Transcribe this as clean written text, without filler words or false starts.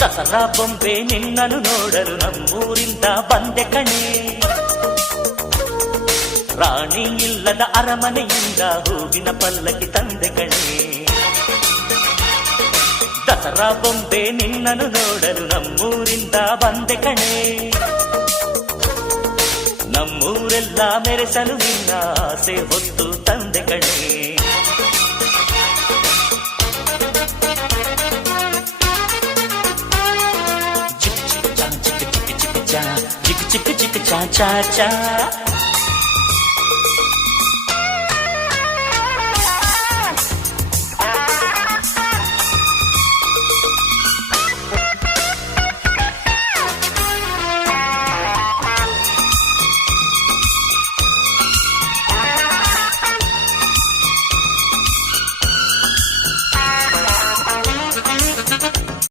ದಸರಾ ಬೊಂಬೆ ನಿನ್ನನ್ನು ನೋಡಲು ನಮ್ಮೂರಿಂದ ಬಂದೆ ಕಣೆ. ರಾಣಿ ಇಲ್ಲದ ಅರಮನೆಯಿಂದ ಹೂವಿನ ಪಲ್ಲಕ್ಕಿ ತಂದೆ ಕಣೆ. ದಸರಾ ಬೊಂಬೆ ನಿನ್ನನ್ನು ನೋಡಲು ನಮ್ಮೂರಿಂದ ಬಂದೆ ಕಣೆ. ನಮ್ಮೂರೆಲ್ಲ ಮೆರೆಸಲು ನಿನ್ನ ಆಸೆ ಹೊತ್ತು ತಂದೆ ಕಣೆ. ಚಿಕ್ ಚಿಕ್ ಚಾ ಚಾ ಚಾ ಚಾ.